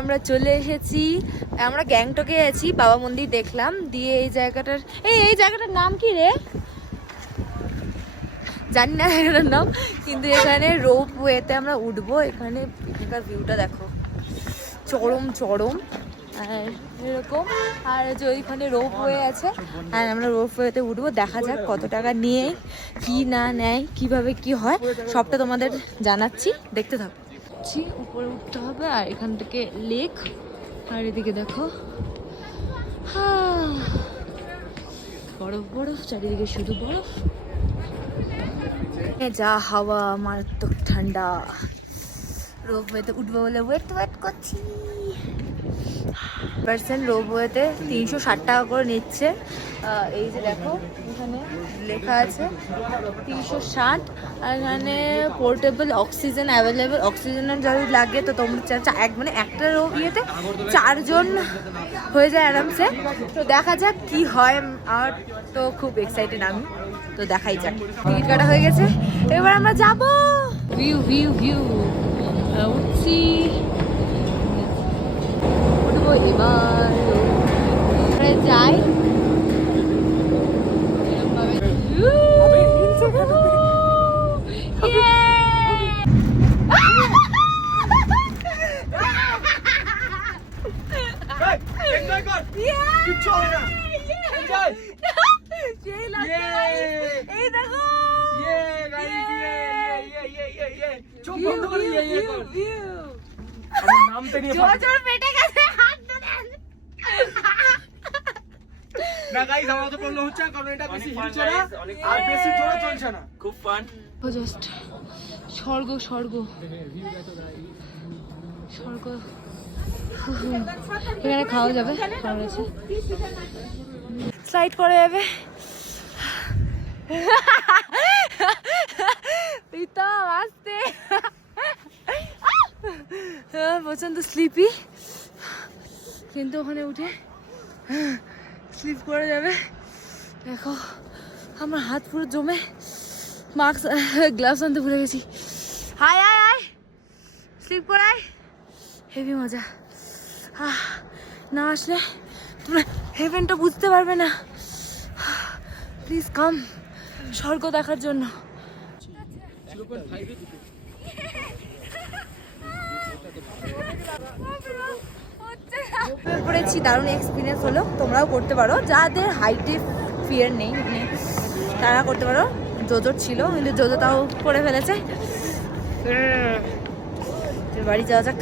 আমরা চলে এসেছি, আমরা গ্যাংটকে আছি, বাবা মন্দির দেখলাম দিয়ে এই জায়গাটার নাম কি রে জানি না জায়গাটার নাম, কিন্তু এখানে রোপ ওয়েতে আমরা উঠবো। এখানে এখানকার ভিউটা দেখো, চরম চরম আর এরকম। আর যে ওইখানে রোপ ওয়ে আছে আর আমরা রোপ ওয়েতে উঠবো। দেখা যাক কত টাকা নিয়ে কি না নেয়, কিভাবে কি হয় সবটা তোমাদের জানাচ্ছি, দেখতে থাকো। উপরে উঠতে হবে আর এখান থেকে লেক, আর এদিকে দেখো বরফ বরফ, চারিদিকে শুধু বরফ। যা হাওয়া, মারাত্মক ঠান্ডা। রোপওয়েতে উঠবো বলে ওয়েট করছি। পার্সেন্ট রোপওয়েতে 360 টাকা করে নিচ্ছে। এই যে দেখো এখানে লেখা আছে 360। আর এখানে পোর্টেবল অক্সিজেন অ্যাভেলেবেল, অক্সিজেনের যদি লাগে তো তোমরা মানে একটা ইয়েতে 4 জন হয়ে যায় আরামসে। তো দেখা যাক কি হয়, আমার তো খুব এক্সাইটেড আমি, তো দেখাই যাক। টিকিট কাটা হয়ে গেছে, এবার আমরা যাবো। ভিউ ভিউ ভিউ উঠছি, উঠবো এবার, যাই। খুব ফান, জাস্ট স্বর্গ স্বর্গ স্বর্গ। এখানে খাওয়া যাবে, স্লাইড করা যাবে। আসতে প্রচন্ড স্লিপি, কিন্তু ওখানে উঠে স্লিপ করা যাবে। দেখো আমার হাত পুরো জমে, মাস্ক গ্লাভস আনতে ভুলে গেছি। হাই আয় আয়, স্লিপ করায়, হেভি মজা। না আসলে তোমরা হেভেনটা বুঝতে পারবে না। প্লিজ কাম স্বর্গ দেখার জন্য। করেছি, দারুণ এক্সপিরিয়েন্স হলো। তোমরাও করতে পারো, যাদের হাইটে ফিয়ার নেই মানে তারা করতে পারো। জোজোর ছিল কিন্তু জোজো তাও করে ফেলেছে। বাড়ি যাওয়া যাক।